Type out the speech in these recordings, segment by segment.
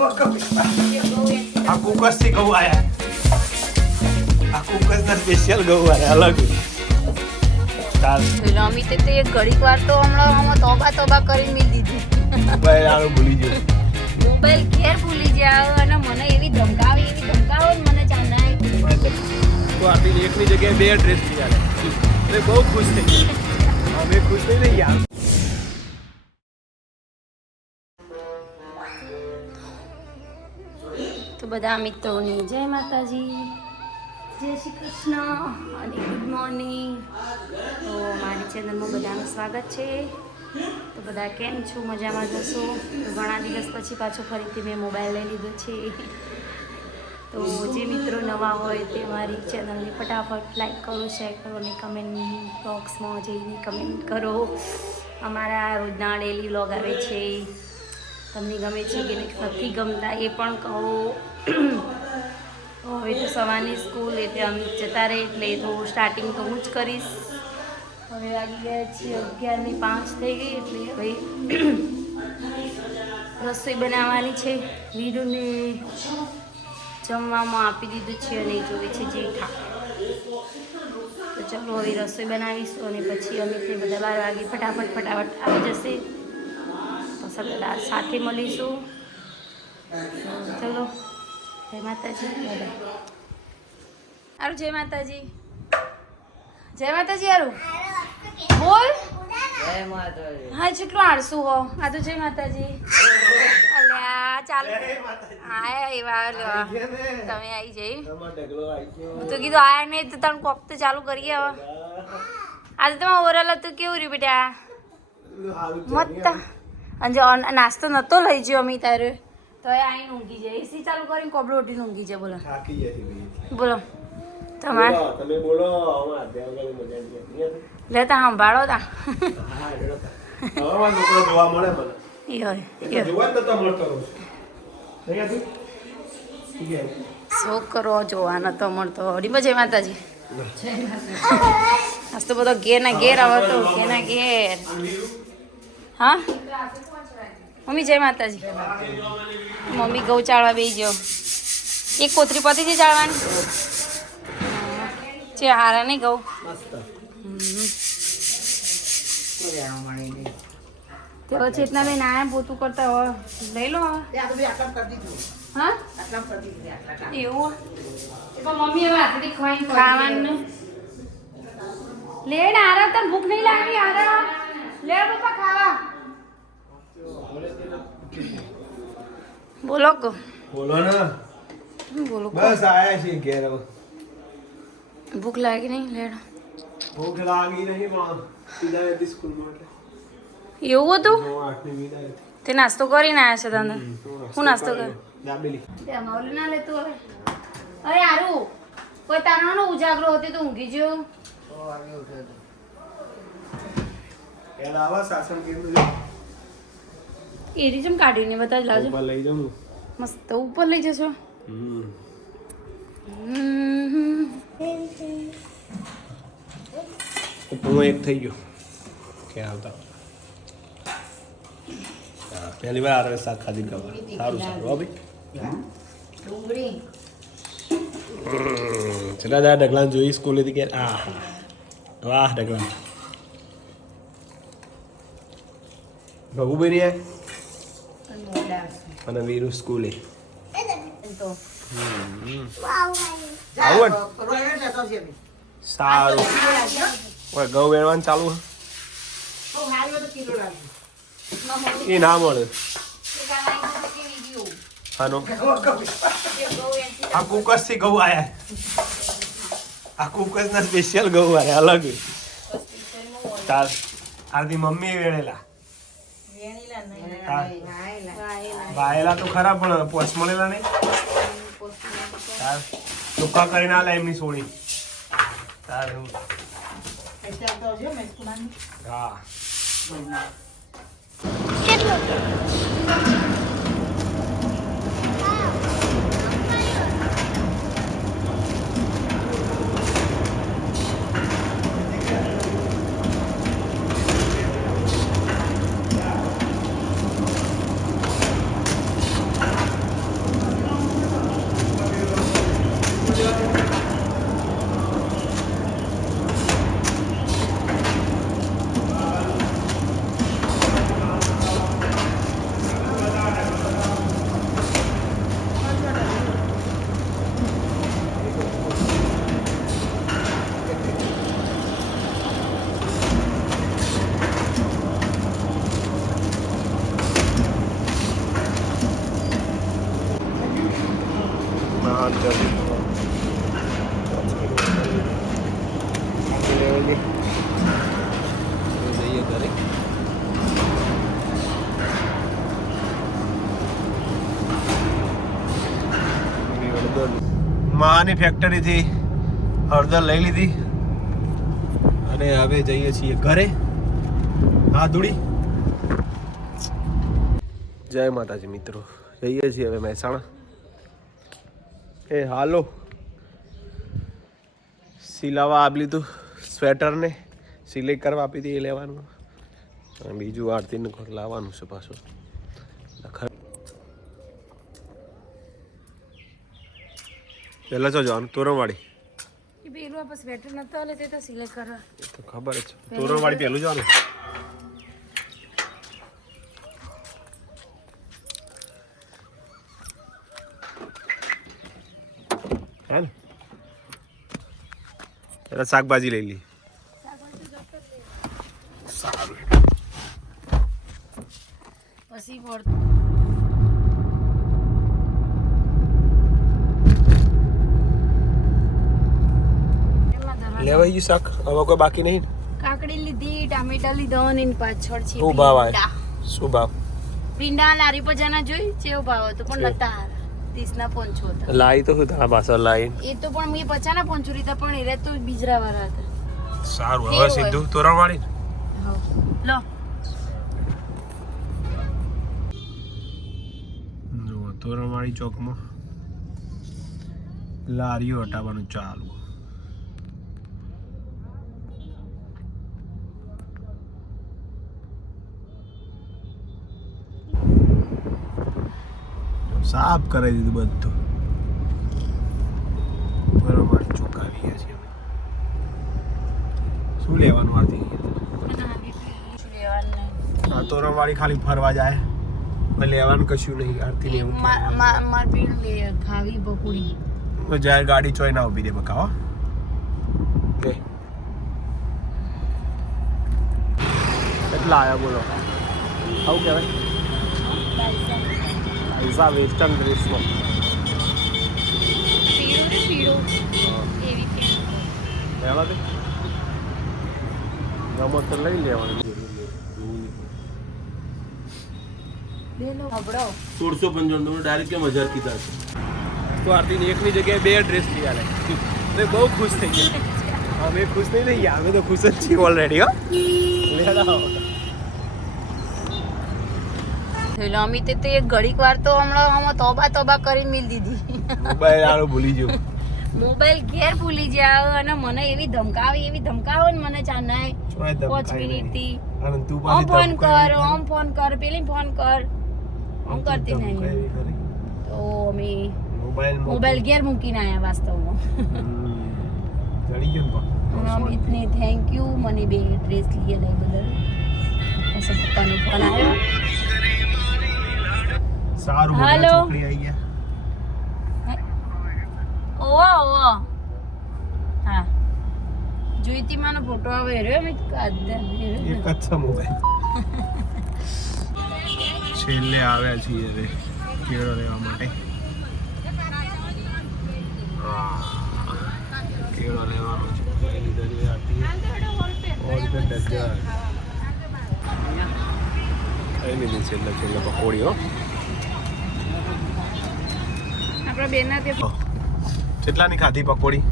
આ કુકસ થી ઘઉં આયા. આ કુકસ ના સ્પેશિયલ ઘઉં આયા અલગ. ચાલ અમિત તે ઘડીક વાર તો હમણાં તોબા કરીને મિલ દીધી. મોબાઈલ આનું ભૂલી ગયો. મોબાઈલ ઘેર ભૂલી જાવ અને મને એવી ધમકાવે મને ચાંદા. તો આપણી એકની જગ્યાએ બે ડ્રેસ લઈ આવે. એટલે બહુ ખુશ થઈ ગઈ. અમે ખુશ થઈ નહીં યાર. તો બધા મિત્રોની જય માતાજી, જય શ્રી કૃષ્ણ અને ગુડ મોર્નિંગ. તો મારી ચેનલમાં બધાનું સ્વાગત છે. તો બધા કેમ છો? મજામાં જશો? તો ઘણા દિવસ પછી પાછો ફરીથી મેં મોબાઈલ લઈ લીધો છે. તો જે મિત્રો નવા હોય તે મારી ચેનલને ફટાફટ લાઈક કરો, શેર કરો અને કમેન્ટ બોક્સમાં જઈને કમેન્ટ કરો. અમારા રોજના ડેલી વ્લોગ આવે છે, તમને ગમે છે કે નથી ગમતા એ પણ કહો. હવે તો સવારની સ્કૂલ એટલે અમે જતા રહે એટલે તો સ્ટાર્ટિંગ તો હું જ કરીશ. હવે વાગી ગયા છીએ 11:05 થઈ ગઈ એટલે હવે રસોઈ બનાવવાની છે. વીરુને જમવામાં આપી દીધું છે અને જોવે છે જેઠા. તો ચાલો હવે રસોઈ બનાવીશું અને પછી અમે તે બધા 12 વાગે ફટાફટ આવી જશે. તો બધા સાથે મળીશું. ચલો, જય માતાજી. આરું જય માતાજી, જય માતાજી. આરું બોલ. જય માતાજી. હા, કેટલું આળસું હો. આ તો જય માતાજી. અલ્યા ચાલ. હા એવા લેવા તમે આવી જઈ. તો કીધું આયા નહીં તો તમે કોક તો ચાલુ કરીએ હવે. આજે તમે ઓરલ હતું કેવું રહ્યું બેટા? મત અને જો નાસ્તો નતો લઈ ગયો અમી તારે તો આઈને ઊંઘી જાય. એસી ચાલુ કરીને કોબળો ઉઠીને ઊંઘી જાય. બોલો બોલો તમારે તમે બોલો. લેતા સંભાળો તા જોવા મળે મને. એ હોય જોવા જ નતો મળતો. છોકરો જોવા નતો મળતો. હડીમાં જય માતાજી. આજ તો બધો ઘેર ના ઘેર આવતો. ઘેર ના ઘેર. હા મમ્મી જય માતાજી. મમ્મી ઘઉં ચાળવા બેસી ગયો. એક કોથરી પતી છે ચાળવાની. છે હારા નહીં ઘઉં. તે પછી એટલા બેન આયા પોતું કરતા હોય લઈ લો હવે. હા એવું પણ મમ્મી હવે હાથેથી ખાવાનું લેડ. આરા તને ભૂખ નહીં લાગી? આરા લે પપ્પા ખાવા. બોલો કો બોલો ને. બોલો બસ આયા છીએ ઘેર. હવે ભૂખ લાગી નહીં? લેડ ભૂખ લાગી નહીં પણ વિદાય હતી સ્કૂલમાં એટલે. એવું હતું? 8ની વિદાય હતી. તે નાસ્તો કરીને આવ્યા છે તને? હું નાસ્તો કર્યો? દાબેલી. ઓલું ના લેતું હવે. અરે હારું કોઈ તારાનો ઉજાગરો હતી તો ઊંઘી ગયો. પેલા આવા સાસણ કેવું એરી જેમ કાઢીને બધા જ લાવજો. ઉપર લઈ જાઉં. મસ્ત ઉપર લઈ જશો. ઉપરનો એક થઈ ગયો કે આવતા. પહેલી વાર આવે શાક ખાધી ગવા. સારું સારું હો ભાઈ. ચલા દા ડગલાને જોઈ સ્કૂલેથી કે આ વાહ ડગલા. ભગુભાઈ ને અને વીરુ સ્કૂલે. સારું. ઘઉં વેણવાનું ચાલુ એ ના મળે. હાનો આ કુકસ થી ઘઉં આયા. આ કુકસ ના સ્પેશિયલ ઘઉં આયા અલગ. ચાલ આરતી મમ્મી વેણેલા. વાયેલા તો ખરા પણ પોચ મળેલા નહીં. ચાલ ચોખ્ખા કરીને આલે એમની સોળી. ચાલ હા જઈએ ઘરે. માની ફેક્ટરીથી હળદર લઈ લીધી અને હવે જઈએ છીએ ઘરે. હા ધૂળી. જય માતાજી મિત્રો, જઈએ છીએ હવે મહેસાણા. એ હાલો સિલાવા આપી લીધું, સ્વેટરને સિલાઈ કરવા આપી હતી એ લેવાનું, અને બીજું આરતીને લાવવાનું છે પાછું. પહેલાં જો જવાનું તોરણવાડી. પેલું આપણે સ્વેટર નતા લે તે તો સિલાઈ કરવા તો ખબર જ છે. તોરણવાડી પહેલું જવાનું. હે ને પેલા શાકભાજી લઈ લી. સારું પછી લેવાઈ ગયું શાક, હવે કોઈ બાકી નહીં. કાકડી લીધી, ટામેટા લીધો અને એની પાછળ છે શું ભાવ આવે? શું ભાવ? પીંડા લારી પર જાના જોઈ કેવો ભાવ હતો પણ નતા હારા. 30 ના 5 હતા. લાઈ તો શું તારા પાછળ લાઈ? એ તો પણ મેં 50 ના 5 લીધા પણ એ તો બીજરા વાળા હતા. સારું હવે સીધું તોરણવાડી. લો જો તોરણવાડી ચોકમાં લારીઓ હટાવવાનું ચાલુ. સાફ કરાવી દીધું બધું. બરોબર ચોકાવી ગયા છે. શું લેવાનું આરતી? આ તોરણવાડી ખાલી ફરવા જાય, પણ લેવાનું કશું નહીં. આરતી ને એવું માર પીણ લે ખાવી પકોડી તો જાય ગાડી ચોઈ ના ઉભી દે બકાવા. લે કેટલા આયા બોલો? આવું કહેવાય પૈસા વેસ્ટર્ન ડ્રેસમાં. પીળો એવી લેવા દે ગમો તો લઈ લેવાનું. 1655 તમે ડાયરેક્ટ કેમ 1000 કીધા છે? તો આરતીની એકની જગ્યાએ 2 ડ્રેસ લઈ આલે. મેં બહુ ખુશ થઈ ગયા. અમે ખુશ નહીં થઈ ગયા, અમે તો ખુશ જ છીએ ઓલરેડી. હો અમિત તો એક ઘડીક વાર તો હમણાં તોબા કરીને મિલ દીધી. મોબાઈલ આલો ભૂલી ગયો. મોબાઈલ ઘેર ભૂલી જાવ અને મને એવી ધમકાવે ને મને ચાનાય 5 મિનિટ થી અને તું ઓમ ફોન કર પેલી ફોન કર ઓમ કરતી નહીં. તો અમે મોબાઈલ ઘેર મૂકીને આયા વાસ્તવમાં. ચડી ગયો ને અમિતને થેન્ક યુ મને 2 ડ્રેસ લઈ દે બદલ. પછી પપ્પાનો ફોન આવ્યો. સારું હાલો. છોકરી આવી ગયા. ઓવા હા જોઈતી માનો ફોટો આવે રે મેં કાઢ દે. એક જ છે મોબાઈલ. છેલ્લે આવ્યા છીએ હવે કેળો લેવા માટે. કેળો લેવાનો છે. કઈ લીધી છેલ્લે પકોડી. હો આપણા બેના તે કેટલાની ખાધી પકોડી?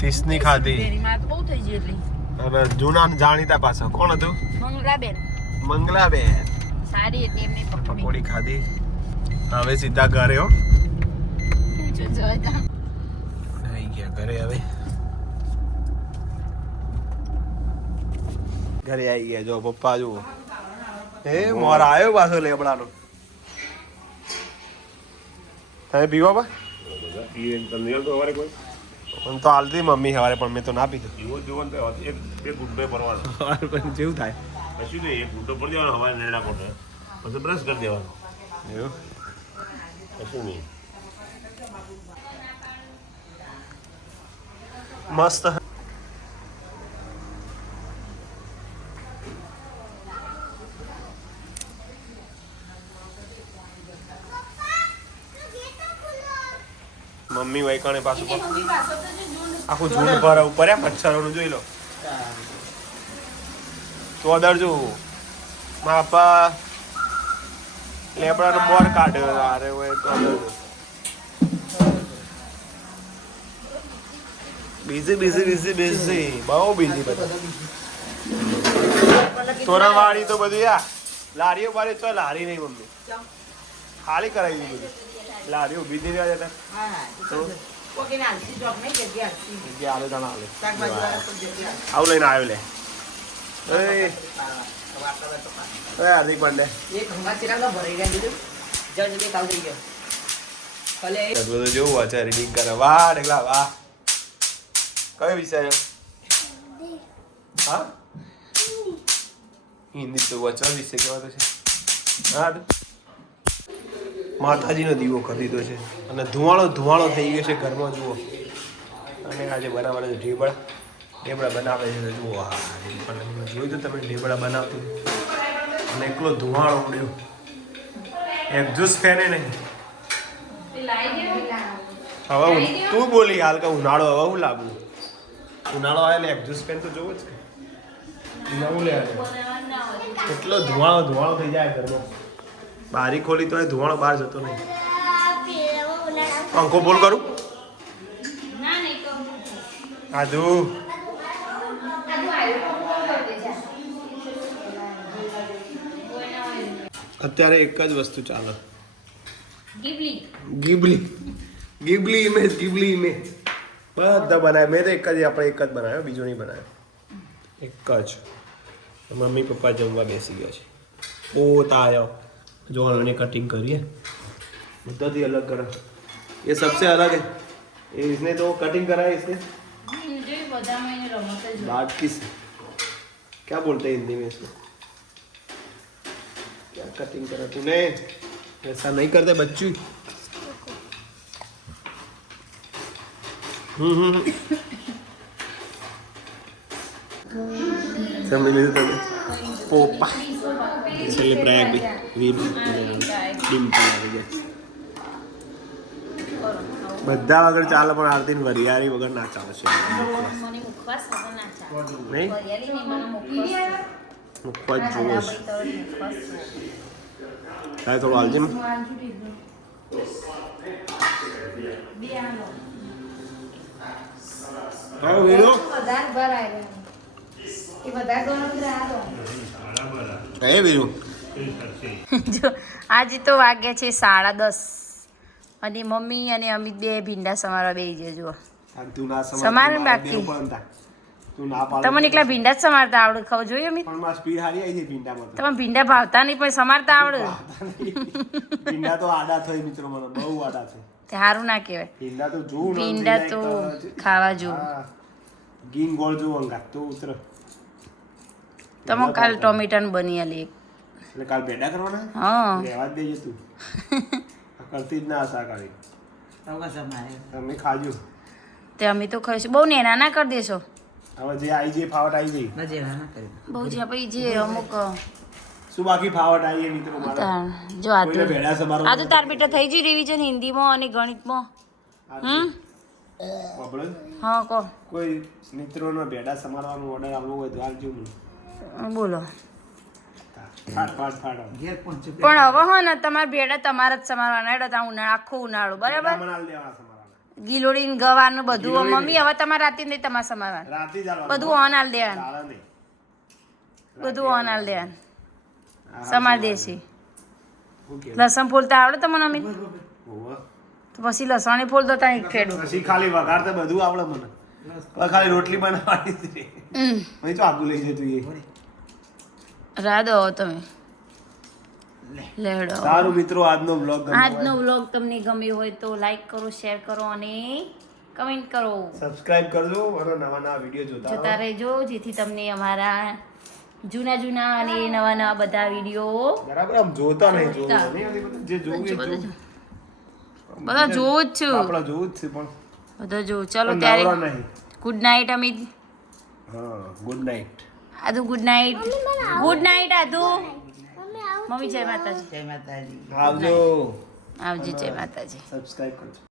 30 ની ખાધી. ડેરીમાં તો બહુ થઈ ગઈ એટલી. અને જૂના જાણીતા પાછા કોણ હતું? મંગલાબેન. સારી હતી એમની પકોડી ખાધી. હવે સીધા ઘરે. હો આવી ગયા ઘરે. હવે ઘરે આવી ગયા. જો પપ્પા જુઓ. મોર આવ્યો પાછો લેબડાનો. તમે પીવો બા? તો હાલતી મમ્મી સવારે પણ મેં તો ના પીધું. જેવું થાય કશું નહીં, એક ગુંડો પડી દેવાનો હવારે નેડા કોટે, પછી બ્રશ કરી દેવાનો. એવું કશું નહીં. મસ્ત. મમ્મી વૈકાણે પાછું આખું ઝૂંડ ભરે ઉપર મચ્છરોનું જોઈ લો ચોદર જો માપા લેબડાનો મોર કાઢ્યો અરે હોય ચોદર બીઝી બહુ બીઝી બધા તોરણવાળી તો બધું યા લારીઓ બારી તો લારી નહીં મમ્મી ખાલી કરાવી દીધી બધી લારીઓ ઊભી થઈ રહ્યા હતા આવું લઈને આવ્યો લે હાર્દિક પાંડે બધું જોવું છે રીડિંગ કરે વાહ ઢગલા વાહ કયો વિષય હા હિન્દી તો વચવા વિશે કહેવાતો છે હા માતાજીનો દીવો કરી દીધો છે અને ધુવાળો થઈ ગયો છે ઘરમાં જુઓ અને આજે બરાબર ઢેબડા બનાવે છે જુઓ હા જોયું તો તમે ઢેબડા બનાવતી અને એકલો ધુવાળો ઉડ્યો એક્ઝોસ્ટ ફેને નહીં હવે તું બોલી હાલ કે ઉનાળો હવે હું લાગુ ઉનાળો આવે એટલે એક્ઝોસ્ટ ફેન તો જોવો જ છે નવું લે એટલો ધુવાળો થઈ જાય ઘરમાં બારી ખોલી તો એ ધુવાળો બહાર જતો નહીં પંખો બોલ કરું આજુ અત્યારે એક જ વસ્તુ ચાલે ગીબલી ઇમેજ બધા બનાવ્યા મેં તો એક જ બનાવ્યો બીજો નહીં બનાવ્યો એક જ મમ્મી પપ્પા જમવા બેસી ગયા છે પોતા આવ્યો जो उन्होंने कटिंग करी है मुद्दा ही अलग करा ये सबसे अलग है ये इसने तो कटिंग करा है इसने बात किस क्या बोलते हैं हिंदी में इसमें क्या कटिंग करा तूने ऐसा नहीं करते बच्चू समझ लीजिए તમે પોપા છેલ્લે પ્રયાગ ભાઈ બધા વગર ચાલે પણ આરતી વરિયાળી વગર ના ચાલે છે નહીં મુખવાસ જોવો છે કાંઈ થોડું હાલજી હા વીરો જો આજે તો વાગ્યા છે 10:30 અને મમ્મી અને અમિત બે ભીંડા સમારવા બેસી જજો સમારે બાકી તમને એકલા ભીંડા જ સમારતા આવડે ખબર જોઈએ અમિત તમે ભીંડા ભાવતા નહીં પણ સમારતા આવડે ભીંડા તો આડા થઈ મિત્રો મને બહુ આડા છે સારું ના કહેવાય ભીંડા તો ખાવા જોવું ગીન ગોળ જો અંગા તો ઉતર તમે કાલ ટોમેટાનું બની આલી એટલે કાલ ભેડા કરવાના હા લેવા જ દેજે તું કરતી જ ના આશા કરી તમે ખાજો તે અમે તો ખાઈશું બહુ નેના ના કરી દેશો હવે જે આવી જે ફાવટ આવી જઈ બહુ જે પછી જે અમુક શું બાકી ફાવટ આવી એ મિત્રો મારા જો આ તો તાર બેટા થઈ ગઈ રિવિઝન હિન્દીમાં અને ગણિતમાં હા કો કોઈ મિત્રોનો ભેડા સમારવાનો ઓર્ડર આવવો હોય તો આવજો મને બોલો ફાટ પણ હવે હો ને તમારે ભેડા તમારે જ સમારવાના હેડો ત્યાં ઉનાળો આખો ઉનાળો બરાબર ગીલોડી ગવાનું બધું મમ્મી હવે તમારે રાતે નહીં તમારે સમારવાનું બધું ઓન હાલ દેવાનું બધું ઓન હાલ દેવાનું સમાર દેશી લસણ ફોલતા આવડે તમને મમ્મી તો પછી લસણ ફોલતો ત્યાં ખેડું પછી ખાલી વઘાર તો બધું આવડે મને ખાલી રોટલી બનાવવાની પછી તો આગું લઈ જતું એ રાધો તમે લેડો સારું મિત્રો આજનો વ્લોગ તમને ગમ્યો હોય તો લાઈક કરો શેર કરો અને કમેન્ટ કરો સબસ્ક્રાઇબ કરજો અને નવા વિડીયો જોતા રહેજો જેથી તમને અમારા જૂના અને નવા બધા વિડીયો બરાબર આમ જોતા નહીં જે જોવું બધા જોવું જ છું આપણા જોવું જ છે પણ બધા જોવું ચલો ત્યારે ગુડ નાઇટ અમિત હા ગુડ નાઇટ આદુ ગુડ નાઇટ આદુ મમ્મી જય માતાજી આવજો આવજી જય માતાજી સબસ્ક્રાઇબ કરજો